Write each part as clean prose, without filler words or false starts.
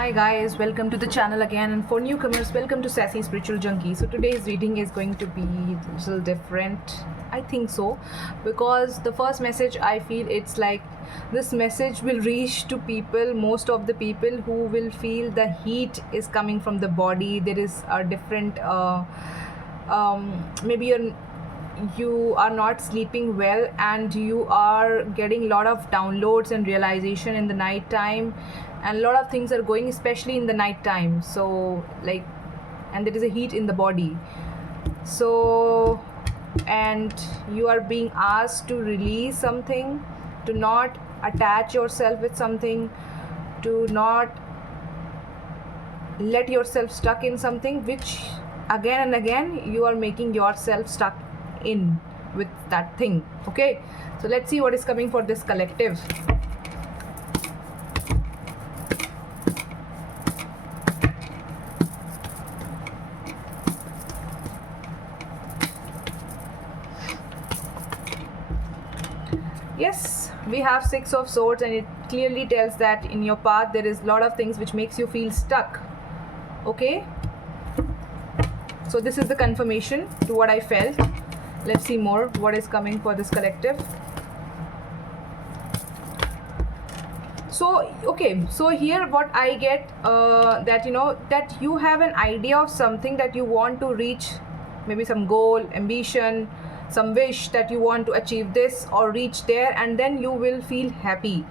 Hi guys, welcome to the channel again, and for newcomers, welcome to Sassy Spiritual Junkie. So today's reading is going to be a little different. I think so, because the first message, I feel it's like this message will reach to people, most of the people who will feel the heat is coming from the body. There is a different maybe you are not sleeping well and you are getting a lot of downloads and realization in the night time, and a lot of things are going, especially in the night time. So like, and there is a heat in the body. So, and you are being asked to release something, to not attach yourself with something, to not let yourself stuck in something which again and again you are making yourself stuck in with that thing. Okay, so let's see what is coming for this collective. Yes, we have Six of Swords, and it clearly tells that in your path there is a lot of things which makes you feel stuck. Okay, so this is the confirmation to what I felt. Let's see more what is coming for this collective. So okay, so here what I get, that that you have an idea of something that you want to reach, maybe some goal, ambition, some wish that you want to achieve this or reach there, and then you will feel happy.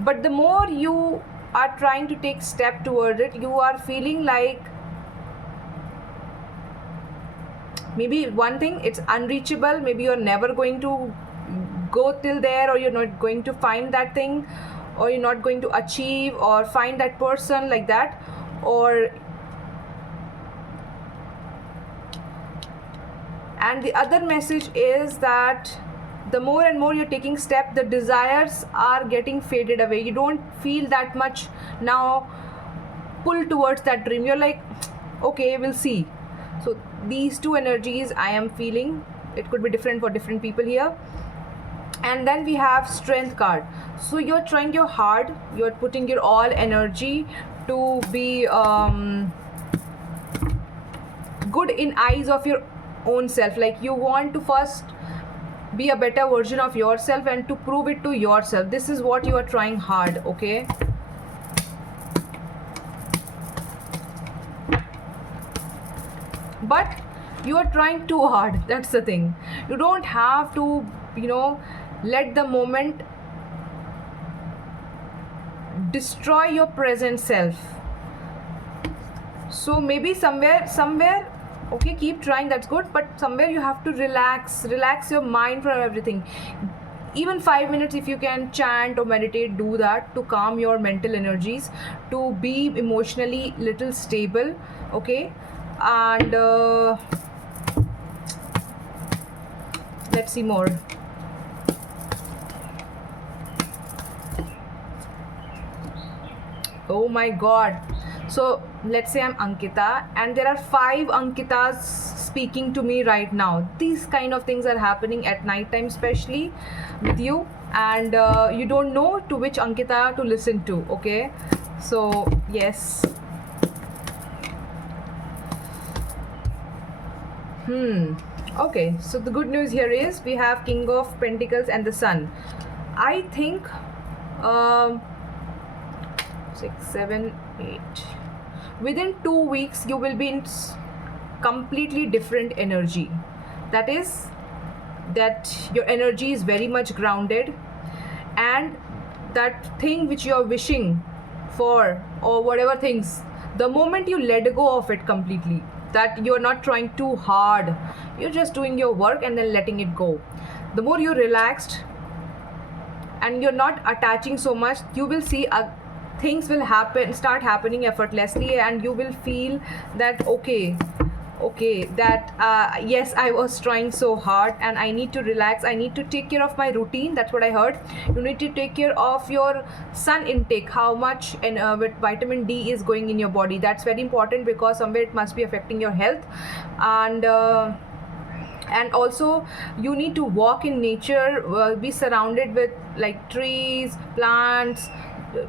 But the more you are trying to take step toward it, you are feeling like maybe one thing, it's unreachable, maybe you're never going to go till there, or you're not going to find that thing, or you're not going to achieve or find that person like that. Or and the other message is that the more and more you're taking step, the desires are getting faded away. You don't feel that much now pull towards that dream. You're like, okay, we'll see. So these two energies I am feeling. It could be different for different people here. And then we have Strength card. So you're trying your hard, you're putting your all energy to be good in eyes of your own self. Like, you want to first be a better version of yourself and to prove it to yourself. This is what you are trying hard. Okay, but you are trying too hard. That's the thing. You don't have to let the moment destroy your present self. So maybe somewhere, okay, keep trying, that's good, but somewhere you have to relax your mind from everything. Even 5 minutes, if you can chant or meditate, do that to calm your mental energies, to be emotionally little stable. Okay, and let's see more. Oh my god. So let's say I'm Ankita, and there are 5 Ankitas speaking to me right now. These kind of things are happening at night time, especially with you, and you don't know to which Ankita to listen to. Okay, so yes. Okay, so the good news here is we have King of Pentacles and the Sun. I think 6, 7, 8. Within 2 weeks, you will be in completely different energy. That is, that your energy is very much grounded, and that thing which you are wishing for, or whatever things, the moment you let go of it completely, that you're not trying too hard, you're just doing your work and then letting it go. The more you're relaxed and you're not attaching so much, you will see things will start happening effortlessly, and you will feel that okay, that yes, I was trying so hard and I need to relax, I need to take care of my routine. That's what I heard. You need to take care of your sun intake, how much and with vitamin D is going in your body. That's very important, because somewhere it must be affecting your health. And also you need to walk in nature, be surrounded with like trees, plants,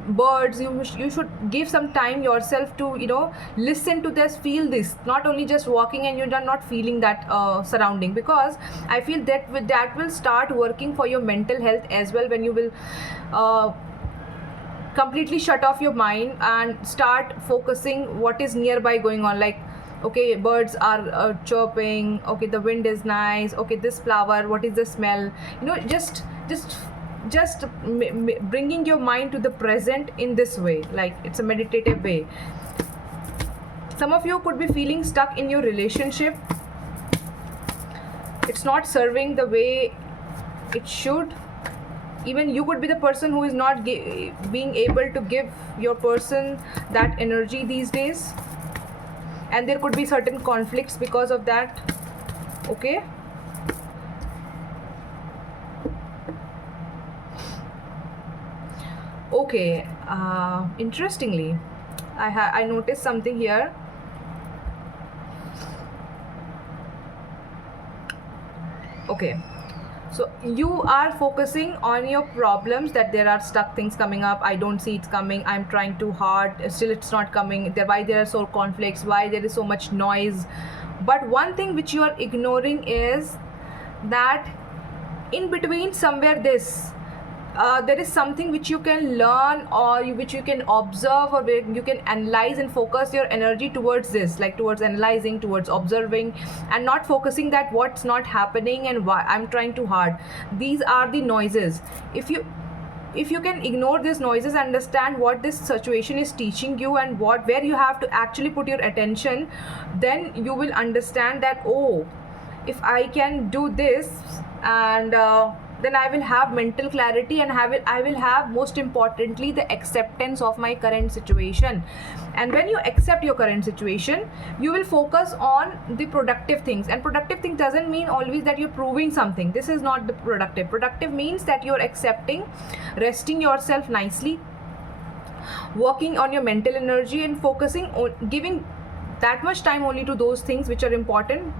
birds. You should give some time yourself to, you know, listen to this, feel this, not only just walking and you're not feeling that surrounding, because I feel that that will start working for your mental health as well, when you will completely shut off your mind and start focusing what is nearby going on. Like, okay, birds are chirping, okay, the wind is nice, okay, this flower, what is the smell, you know, just bringing your mind to the present in this way, like it's a meditative way. Some of you could be feeling stuck in your relationship. It's not serving the way it should. Even you could be the person who is not being able to give your person that energy these days, and there could be certain conflicts because of that. Okay, okay. Interestingly, I noticed something here. Okay, so you are focusing on your problems, that there are stuck things coming up, I don't see it's coming, I'm trying too hard, still it's not coming, why there are so conflicts, why there is so much noise. But one thing which you are ignoring is that in between somewhere there is something which you can learn, or which you can observe, or where you can analyze and focus your energy towards this, like towards analyzing, towards observing, and not focusing that what's not happening and why I'm trying too hard. These are the noises. If you can ignore these noises, understand what this situation is teaching you and where you have to actually put your attention, then you will understand that, oh, if I can do this, and then I will have mental clarity, and I will have, most importantly, the acceptance of my current situation. And when you accept your current situation, you will focus on the productive things. And productive thing doesn't mean always that you're proving something. This is not the productive. Productive means that you're accepting, resting yourself nicely, working on your mental energy, and focusing on giving that much time only to those things which are important.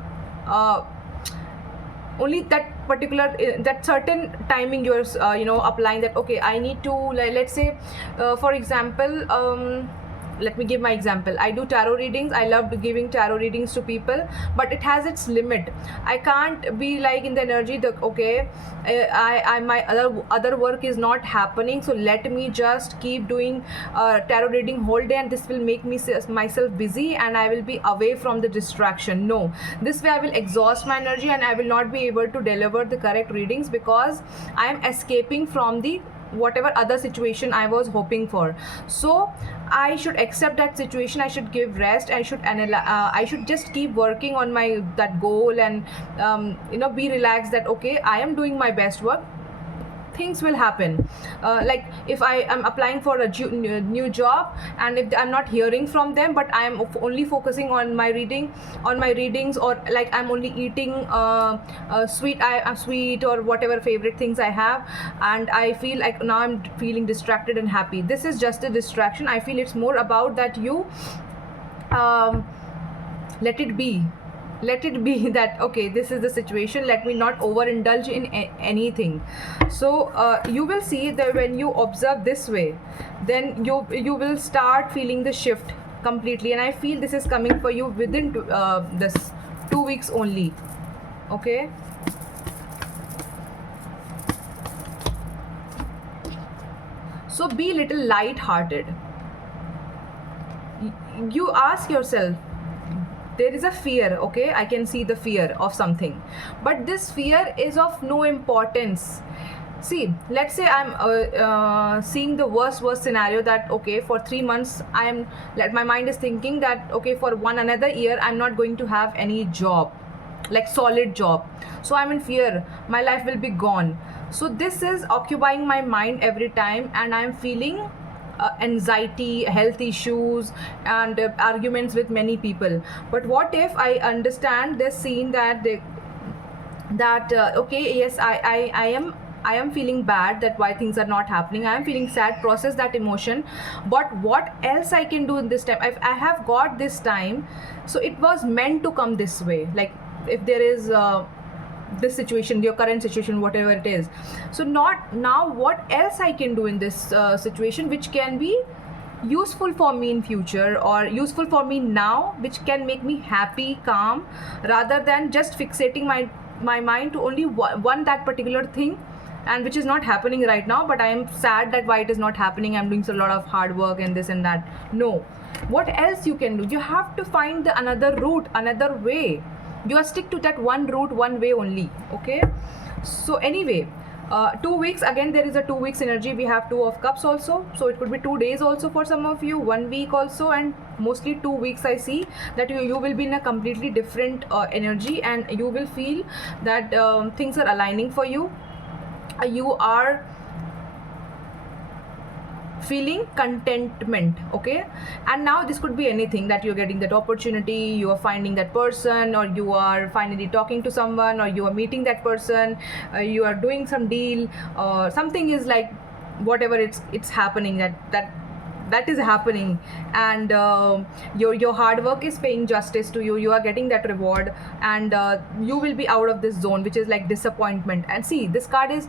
Only that particular, that certain timing you're applying that, okay, I need to, let's say, for example, let me give my example. I do tarot readings. I love giving tarot readings to people, but it has its limit. I can't be like in the energy that, okay, I my other work is not happening, so let me just keep doing tarot reading whole day, and this will make me myself busy, and I will be away from the distraction. No, this way I will exhaust my energy, and I will not be able to deliver the correct readings, because I am escaping from the whatever other situation I was hoping for. So I should accept that situation, I should give rest, I should I should just keep working on my that goal, and be relaxed that, okay, I am doing my best work, things will happen. Like if I am applying for a new job, and if I'm not hearing from them, but I am only focusing on my readings, or like I'm only eating sweet or whatever favorite things I have, and I feel like now I'm feeling distracted and happy. This is just a distraction. I feel it's more about that you let it be that, okay, this is the situation, let me not overindulge in anything. So you will see that when you observe this way, then you will start feeling the shift completely, and I feel this is coming for you within this 2 weeks only. Okay, so be little light hearted. You ask yourself, there is a fear, okay, I can see the fear of something, but this fear is of no importance. See, let's say I'm seeing the worst scenario, that, okay, for 3 months my mind is thinking that, okay, for another year I'm not going to have any job, like solid job, so I'm in fear, my life will be gone. So this is occupying my mind every time, and I'm feeling anxiety, health issues, and arguments with many people. But what if I understand this scene, that okay, yes, I am feeling bad, that why things are not happening, I am feeling sad, process that emotion, but what else I can do in this time? I have got this time, so it was meant to come this way. Like if there is this situation, your current situation, whatever it is. So not now, what else I can do in this situation which can be useful for me in future, or useful for me now, which can make me happy, calm, rather than just fixating my mind to only one that particular thing, and which is not happening right now, but I am sad that why it is not happening. I'm doing a lot of hard work and this and that. No, what else you can do? You have to find the another route, another way. You are stick to that one route, one way only. Okay, so anyway, 2 weeks, again there is a 2 weeks energy. We have Two of Cups also, so it could be 2 days also for some of you, 1 week also, and mostly 2 weeks. I see that you will be in a completely different energy, and you will feel that things are aligning for you. You are feeling contentment. Okay, and now this could be anything, that you're getting that opportunity, you are finding that person, or you are finally talking to someone, or you are meeting that person, you are doing some deal, something is like whatever it's happening, that is happening, and your hard work is paying justice to you. You are getting that reward, and you will be out of this zone, which is like disappointment. And see, this card is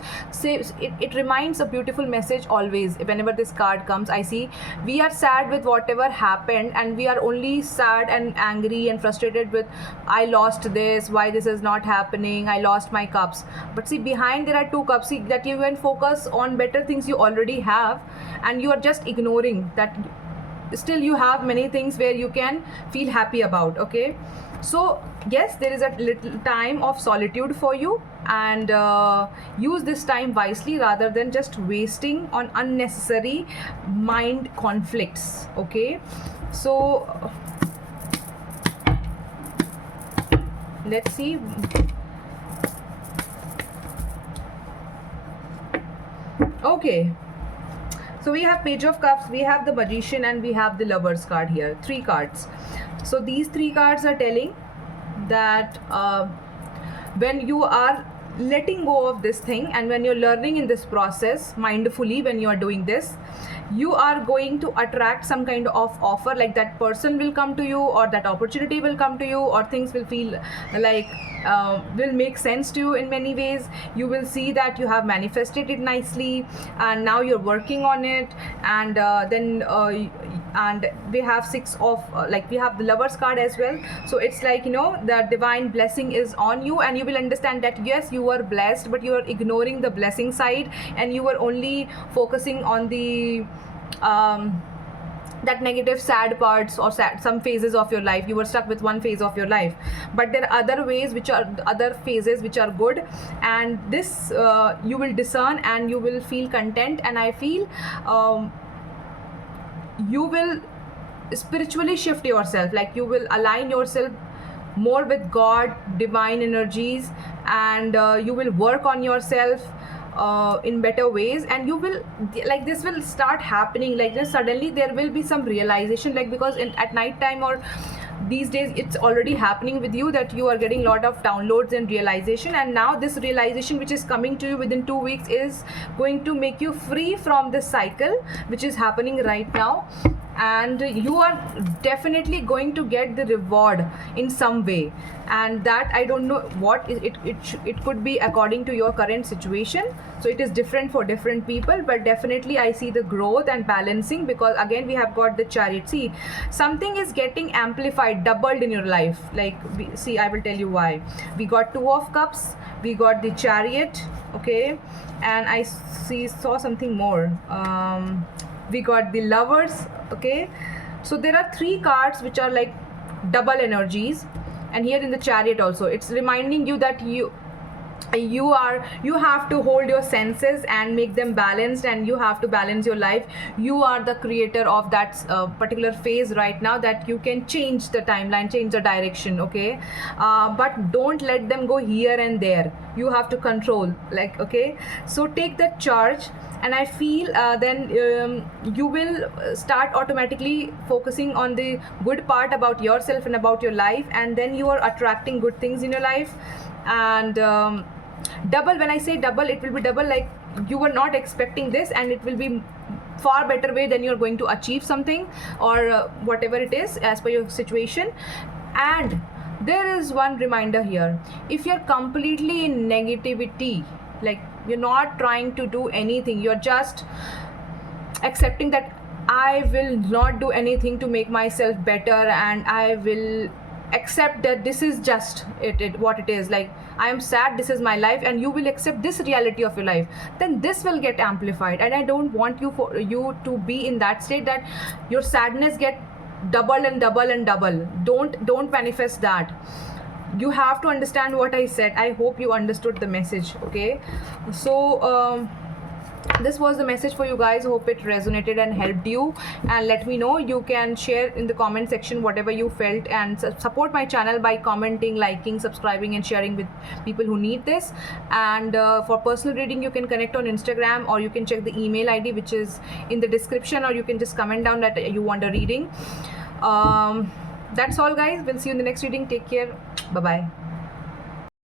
it reminds a beautiful message always. Whenever this card comes, I see we are sad with whatever happened, and we are only sad and angry and frustrated with, I lost this, why this is not happening, I lost my cups. But see, behind there are two cups. See, that you can focus on better things you already have, and you are just ignoring that still you have many things where you can feel happy about. Okay, so yes, there is a little time of solitude for you, and use this time wisely rather than just wasting on unnecessary mind conflicts. Okay, so let's see. Okay, so we have Page of Cups, we have the Magician, and we have the Lovers card here. 3 cards. So these 3 cards are telling that when you are letting go of this thing, and when you're learning in this process mindfully, when you are doing this, you are going to attract some kind of offer, like that person will come to you, or that opportunity will come to you, or things will feel like will make sense to you in many ways. You will see that you have manifested it nicely, and now you're working on it, and then and we have 6 of like we have the Lovers card as well. So it's like, you know, the divine blessing is on you, and you will understand that yes, you are blessed, but you are ignoring the blessing side, and you are only focusing on the that negative sad parts, or some phases of your life. You were stuck with one phase of your life, but there are other ways, which are other phases which are good, and this you will discern, and you will feel content. And I feel you will spiritually shift yourself, like you will align yourself more with God, divine energies, and you will work on yourself in better ways, and you will, like, this will start happening like this. Suddenly there will be some realization, like, because at night time or these days it's already happening with you, that you are getting a lot of downloads and realization, and now this realization which is coming to you within 2 weeks is going to make you free from this cycle which is happening right now, and you are definitely going to get the reward in some way. And that, I don't know what it could be according to your current situation, so it is different for different people, but definitely I see the growth and balancing, because again we have got the Chariot. See, something is getting amplified, doubled in your life. Like, see, I will tell you why. We got Two of Cups, we got the Chariot. Okay, and I saw something more. We got the Lovers. Okay, so there are 3 cards which are like double energies, and here in the Chariot also, it's reminding you that you have to hold your senses and make them balanced, and you have to balance your life. You are the creator of that particular phase right now, that you can change the timeline, change the direction. Okay, but don't let them go here and there. You have to control, like, okay, so take that charge. And I feel then you will start automatically focusing on the good part about yourself and about your life, and then you are attracting good things in your life. And double, when I say double, it will be double, like you were not expecting this, and it will be far better way than you're going to achieve something, or whatever it is as per your situation. And there is one reminder here. If you're completely in negativity, like you're not trying to do anything, you're just accepting that I will not do anything to make myself better, and I will accept that this is just what it is, like I am sad, this is my life, and you will accept this reality of your life, then this will get amplified. And I don't want you to be in that state that your sadness get double and double and double. Don't manifest that. You have to understand what I said. I hope you understood the message. Okay, so this was the message for you guys. Hope it resonated and helped you, and let me know. You can share in the comment section whatever you felt, and support my channel by commenting, liking, subscribing, and sharing with people who need this. And for personal reading, you can connect on Instagram, or you can check the email ID which is in the description, or you can just comment down that you want a reading. That's all guys, we'll see you in the next reading. Take care, bye bye.